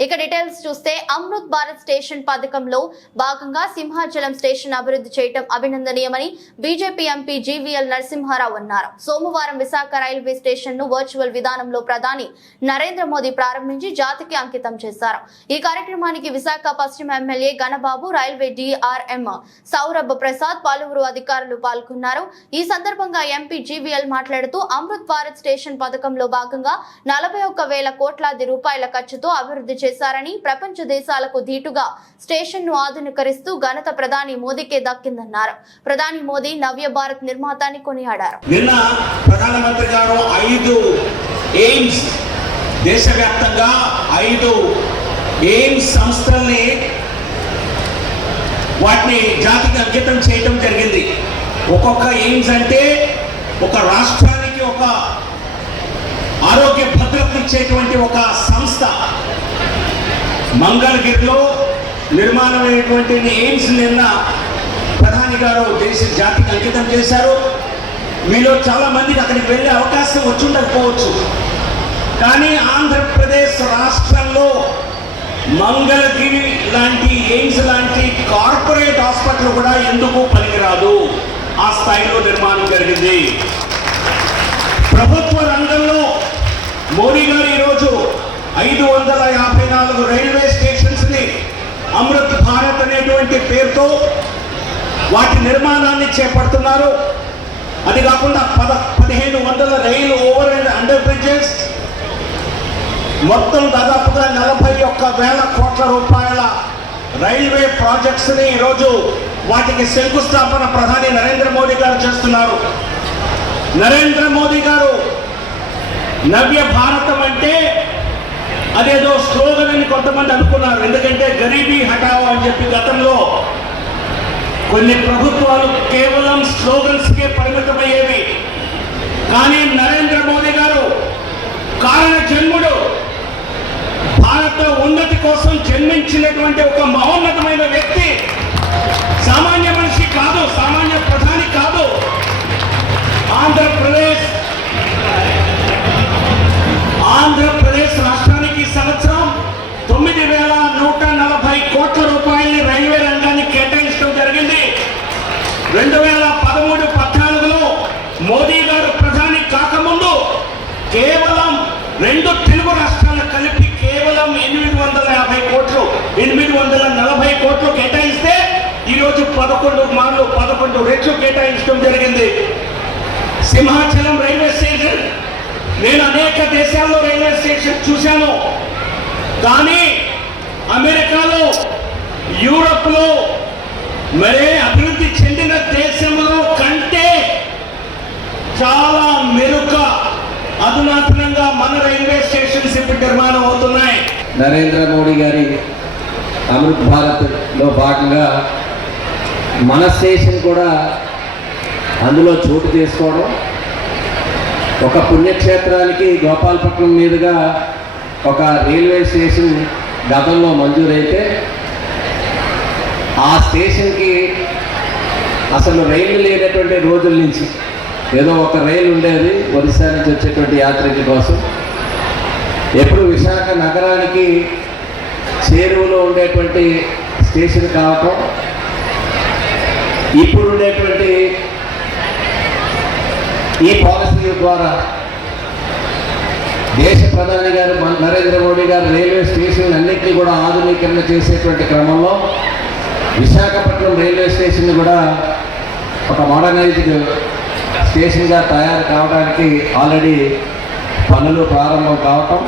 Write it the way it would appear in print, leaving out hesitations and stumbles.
ఇక డీటెయిల్స్ చూస్తే అమృత్ భారత్ స్టేషన్ పథకంలో భాగంగా సింహాచలం స్టేషన్ అభివృద్ధి చేయడం అభినందనీయమని బీజేపీ ఎంపీ జీవీఎల్ నరసింహారావు అన్నారు. సోమవారం విశాఖ రైల్వే స్టేషన్ ను వర్చువల్ విధానంలో ప్రధాని నరేంద్ర మోదీ ప్రారంభించి జాతికి అంకితం చేశారు. ఈ కార్యక్రమానికి విశాఖ పశ్చిమ MLA Ganababu, railway DRM Saurabh Prasad, పలువురు అధికారులు పాల్గొన్నారు. ఈ సందర్భంగా ఎంపీ జీవీఎల్ మాట్లాడుతూ అమృత్ భారత్ స్టేషన్ పథకంలో భాగంగా 41,000 కోట్లాది రూపాయల ఖర్చుతో అభివృద్ధి చేశారని, ప్రపంచ దేశాలకు ధీటుగా స్టేషన్ ను ఆధునీకరిస్తూ ఘనత ప్రధాని మోదీకే దక్కిందన్నారు. ప్రధాని మోదీ నవ్య భారత్ నిర్మాతాన్ని కొనియాడారు. నిన్న ప్రధానమంత్రి గారు 5 ఎయిమ్స్ దేశవ్యాప్తంగా 5 ఎయిమ్స్ సంస్థల్ని వాటిని జాతికి అంకితం చేయడం జరిగింది. ఒక్కొక్క ఎయిమ్స్ అంటే ఒక రాష్ట్రానికి ఒక ఆరోగ్య భద్రత ఇచ్చేటువంటి ఒక సంస్థ. మంగళగిరిలో నిర్మాణమైనటువంటి ఎయిమ్స్ నిన్న ప్రధాని గారు జాతికి అంకితం చేశారు. మీలో చాలా మందికి అక్కడికి వెళ్ళే అవకాశం వచ్చుండకపోవచ్చు. కానీ ఆంధ్రప్రదేశ్ రాష్ట్రంలో మంగళగిరి లాంటి ఎయిమ్స్ లాంటి కార్పొరేట్ హాస్పిటల్ కూడా ఎందుకు పనికిరాదు. ఆ స్థాయిలో నిర్మాణం జరిగింది. ప్రభుత్వ రంగంలో మోడీ గారు ఈరోజు 554 రైల్వే స్టేషన్స్ ని అమృత్ భారత్ అనేటువంటి పేరుతో వాటి నిర్మాణాన్ని చేపడుతున్నారు. అది కాకుండా 1500 రైలు ఓవర్ అండ్ అండర్ బ్రిడ్జెస్, మొత్తం దాదాపుగా 41,000 కోట్ల రూపాయల రైల్వే ప్రాజెక్ట్స్ ని ఈరోజు వాటికి శంకుస్థాపన ప్రధాని నరేంద్ర మోదీ గారు చేస్తున్నారు. నరేంద్ర మోదీ గారు నవ్య భారతం అంటే అదేదో స్లోగన్ అని కొంతమంది అనుకున్నారు. ఎందుకంటే గరీబీ హటావో అని చెప్పి గతంలో కొన్ని ప్రభుత్వాలు కేవలం స్లోగన్స్కే పరిమితమయ్యేవి. కానీ నరేంద్ర మోదీ గారు కారణ జన్ముడు, భారత ఉన్నతి కోసం జన్మించినటువంటి ఒక మహోన్నతమైన వ్యక్తి. సామాన్య మనిషి కాదు, సామాన్య ప్రధాని కాదు. ఆంధ్రప్రదేశ్ రాష్ట్రానికి సంవత్సరం 9,140 కోట్ల రూపాయలని రైల్వే రంగాన్ని కేటాయించడం జరిగింది. 2013-14లో మోదీ గారు ప్రధాని కాకముందు కేవలం 2 తెలుగు రాష్ట్రాలు కలిపి కేవలం 840 కోట్లు కేటాయిస్తే ఈరోజు 11 రెట్లు కేటాయించడం జరిగింది. సింహాచలం రైల్వే స్టేషన్, నేను అనేక దేశాల్లో రైల్వే స్టేషన్ చూశాను. కానీ అమెరికాలో, యూరప్లో, మరే అభివృద్ధి చెందిన దేశంలో కంటే చాలా మెరుగ్గా అధునాతనంగా మన రైల్వే స్టేషన్స్ ఇప్పుడు నిర్మాణం అవుతున్నాయి. నరేంద్ర మోడీ గారి అమృత్ భారత్లో భాగంగా మన స్టేషన్ కూడా అందులో చోటు చేసుకోవడం, ఒక పుణ్యక్షేత్రానికి గోపాలపట్నం మీదుగా ఒక రైల్వే స్టేషన్ గతంలో మంజూరైతే ఆ స్టేషన్కి అసలు రైలు లేనటువంటి రోజుల నుంచి ఏదో ఒక రైలు ఉండేది ఒరిస్సా నుంచి వచ్చేటువంటి యాత్రికుల కోసం. ఎప్పుడు విశాఖ నగరానికి చేరువలో ఉండేటువంటి స్టేషన్ కావటం, ఇప్పుడు ఉండేటువంటి ఈ పాలసీ ద్వారా దేశ ప్రధాని గారు నరేంద్ర మోడీ గారు రైల్వే స్టేషన్ అన్నింటినీ కూడా ఆధునీకరణ చేసేటువంటి క్రమంలో విశాఖపట్నం రైల్వే స్టేషన్ కూడా ఒక మోడర్నైజ్డ్ స్టేషన్గా తయారు కావడానికి ఆల్రెడీ పనులు ప్రారంభం కావటం,